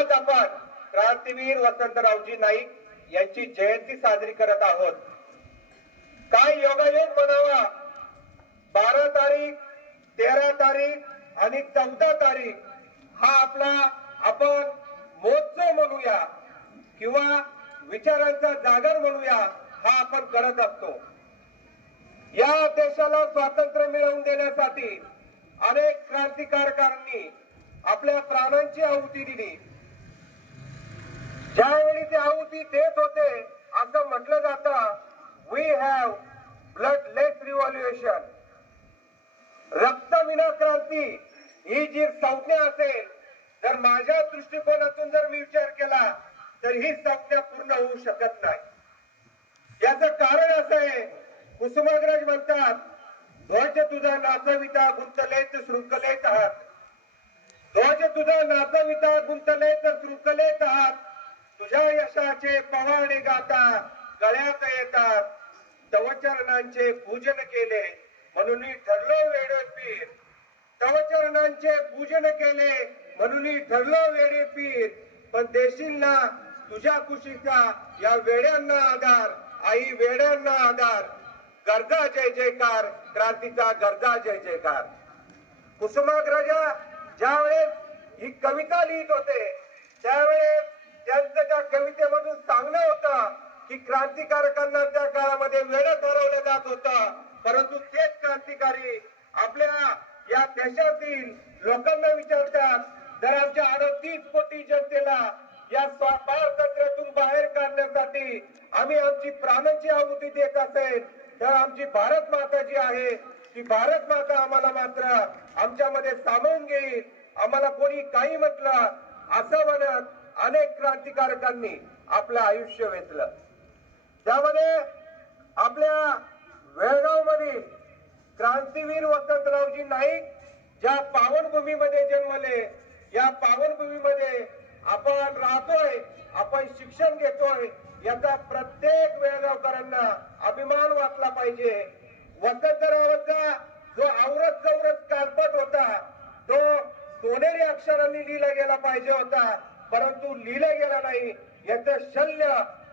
आज आपण क्रांतीवीर वसंतरावजी नाईक यांची जयंती साजरी करत आहोत. काय योगायोग म्हणावा. 12 तारीख, 13 तारीख आणि 14 तारीख हा आपला आपण महोत्सव म्हणूया किंवा विचारांचा जागर म्हणूया, हा आपण करत असतो. या देशाला स्वातंत्र्य मिळवून देण्यासाठी अनेक क्रांतिकारकांनी आपल्या प्राणांची आहुती दिली. ज्यावेळी ते आहुती देत होते असं म्हटलं जातं, वी हॅव ब्लडलेस रिव्हॉल्युशन. रक्त विना क्रांती ही जी संज्ञा असेल, जर माझ्या दृष्टिकोनातून जर मी विचार केला तर ही संज्ञा पूर्ण होऊ शकत नाही. याचं कारण असं आहे, कुसुमाग्रज म्हणतात, ध्वज तुझा नाचविता गुंतलेत शृंखलेत हात. ध्वज तुझा नाचविता गुंतलेत शृंखलेत हात. तुझ्या यशाचे पवाडे गाता गळ्यात येतात. तव चरणांचे पूजन केले म्हणून ठरलो वेडे पीर. तव चरणांचे पूजन केले म्हणून ठरलो वेडे पीर. पण देशील ना तुझ्या कुशीचा या वेड्यांना आधार. आई वेड्यांना आधार. गरजा जय जयकार, क्रांतीचा गरजा जय जयकार. कुसुमाग्रजा ज्यावेळेस ही कविता लिहित होते त्यावेळेस त्यांचं त्या कवितेमधून सांगणं होतं की क्रांतिकारकांना त्या काळामध्ये वेडं ठरवलं जात होतं, परंतु तेच क्रांतिकारी आपल्या या देशातील लोकांना विचारतात, जर आमच्या 38 कोटी जनतेला या स्वातंत्र्यातून बाहेर काढण्यासाठी आम्ही आमची प्राणांची आहुती देत असेल, तर आमची भारत माता जी आहे ती भारत माता आम्हाला मात्र आमच्यामध्ये सामावून घेईल. आम्हाला कोणी काही म्हटलं असं म्हणत अनेक क्रांतिकारकांनी आपलं आयुष्य वेचलं. त्यामध्ये आपल्या बेळगाव मधील क्रांतीवीर वसंतरावजी नाईक ज्या पावनभूमीमध्ये जन्मले, या पावनभूमीमध्ये आपण राहतोय, आपण शिक्षण घेतोय, याचा प्रत्येक बेळगावकरांना अभिमान वाटला पाहिजे. वसंतरावांचा जो आवरत चौरस कालपट होता तो सोनेरी अक्षरांनी लिहिला गेला पाहिजे होता, परंतु लिहिला गेला नाही. याचं शल्य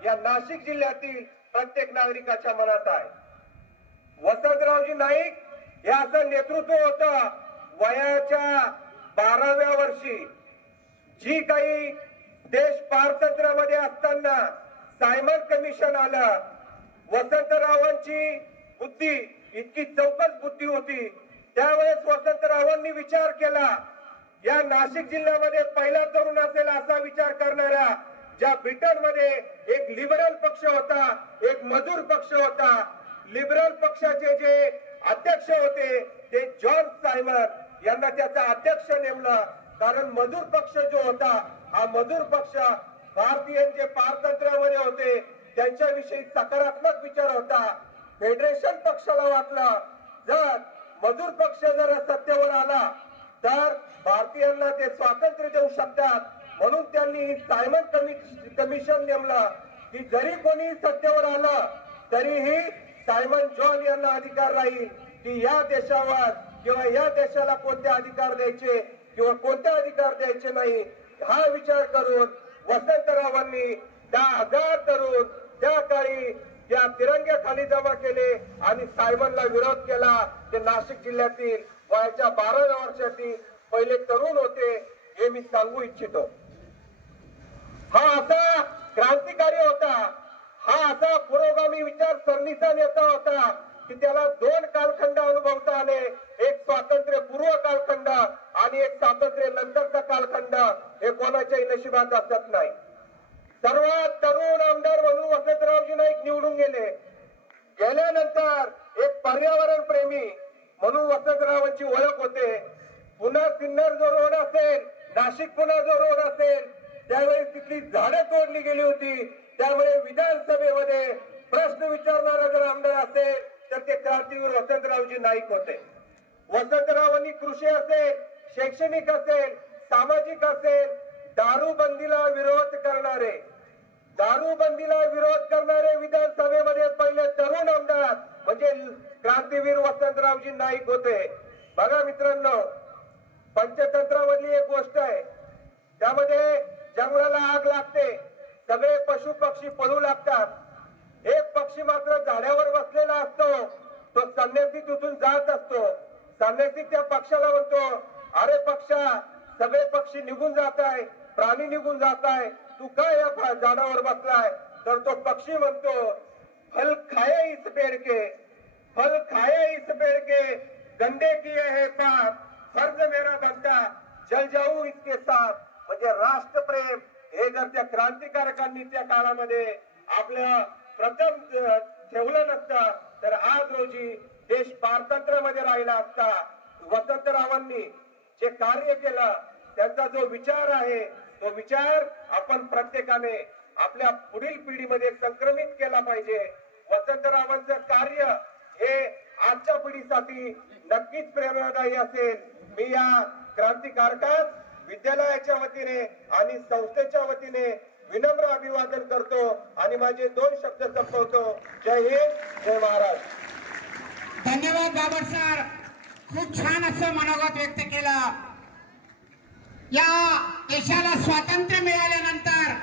या नाशिक जिल्ह्यातील प्रत्येक नागरिकाच्या मनात आहे. वसंतरावजी नाईक हे असं नेतृत्व होतं, वयाच्या 12व्या वर्षी जी काही देश पारतंत्र्यामध्ये असताना सायमन कमिशन आलं, वसंतरावांची बुद्धी इतकी चौकस बुद्धी होती. त्यावेळेस वसंतरावांनी विचार केला, या नाशिक जिल्ह्यामध्ये पहिला तरुण असेल असा विचार करणाऱ्या ज्या ब्रिटनमध्ये एक लिबरल पक्ष होता, एक मजूर पक्ष होता. लिबरल पक्षाचे जे अध्यक्ष होते ते जॉन सायमन यांना त्याचा अध्यक्ष नेमला. कारण मजूर पक्ष जो होता, हा मजूर पक्ष भारतीय जे पारतंत्र्यामध्ये होते त्यांच्याविषयी सकारात्मक विचार होता. फेडरेशन पक्षाला वाटलं, जर मजूर पक्ष जर सत्तेवर आला तर भारतीयांना ते स्वातंत्र्य देऊ शकतात, म्हणून त्यांनी सायमन कमिशन नेमलं की जरी कोणी सत्तेवर आलं तरीही सायमन जॉन यांना अधिकार राहील की या देशावर किंवा या देशाला कोणते अधिकार द्यायचे किंवा कोणते अधिकार द्यायचे नाही. हा विचार करून वसंतरावांनी 10,000 तरुण त्या काळी त्या तिरंग्याखाली जमा केले आणि सायमनला विरोध केला. ते नाशिक जिल्ह्यातील वयाच्या 12व्या वर्षातील पहिले तरुण होते, हे मी सांगू इच्छितो. हा असा क्रांतिकारी होता, हा असा पुरोगामी विचारसरणीचा नेता होता की त्याला 2 कालखंड अनुभवता आले. एक स्वातंत्र्य पूर्व कालखंड आणि एक स्वातंत्र्य नंतरचा कालखंड. हे कोणाच्याही नशिबात असत नाही. सर्वात तरुण आमदार म्हणून वसंतरावजी नाईक निवडून गेले. गेल्यानंतर एक पर्यावरण प्रेमी म्हणून वसंतरावांची ओळख होते. पुन्हा सिन्नर जो रोड असेल, नाशिक पुणा जो रोड असेल, त्यावेळेस तिथली झाडं तोडली गेली होती. त्यामुळे विधानसभेमध्ये प्रश्न विचारणारा जर आमदार असेल तर ते क्रांतीवीर वसंतरावजी नाईक होते. वसंतरावांनी कृषी असेल, शैक्षणिक असेल, सामाजिक असेल, दारूबंदीला विरोध करणारे विधानसभेमध्ये पहिले तरुण आमदार म्हणजे क्रांतीवीर वसंतरावजी नाईक होते. बघा मित्रांनो, पंचतंत्रामधली एक गोष्ट आहे, त्यामध्ये जंगलाला आग लागते, सगळे पशु पक्षी पळू लागतात. एक पक्षी मात्र झाडावर बसलेला असतो. तो संन्यासी तिथून जात असतो. संन्यासी त्या पक्षाला म्हणतो, अरे पक्षा, सगळे पक्षी निघून जात आहे, प्राणी निघून जात आहे, तू काय या झाडावर बसलाय? तर तो पक्षी म्हणतो, फल खाया इस पेड़ के, फल खाया इस पेड़ के, गंडे किए है पाप, फर्ज मेरा धंदा, जल जाऊ इसके साथ. म्हणजे राष्ट्रप्रेम हे जर त्या क्रांतिकारकांनी त्या काळामध्ये आपलं प्रथम ठेवलं नसतं तर आज रोजी देश पारतंत्र्यामध्ये राहिला असता. वसंतरावांनी जे कार्य केलं, त्यांचा जो विचार आहे, तो विचार आपण प्रत्येकाने आपल्या पुढील पिढीमध्ये संक्रमित केला पाहिजे. वसंतरावांचं कार्य हे आजच्या पिढीसाठी नक्कीच प्रेरणादायी असेल. मी या क्रांतिकारकास विद्यालयाच्या वतीने आणि संस्थेच्या वतीने विनम्र अभिवादन करतो आणि माझे 2 शब्द संपवतो. जय हिंद, जय महाराष्ट्र. धन्यवाद बाबर सर, खूप छान असं मनोगत व्यक्त केलं. या देशाला स्वातंत्र्य मिळाल्यानंतर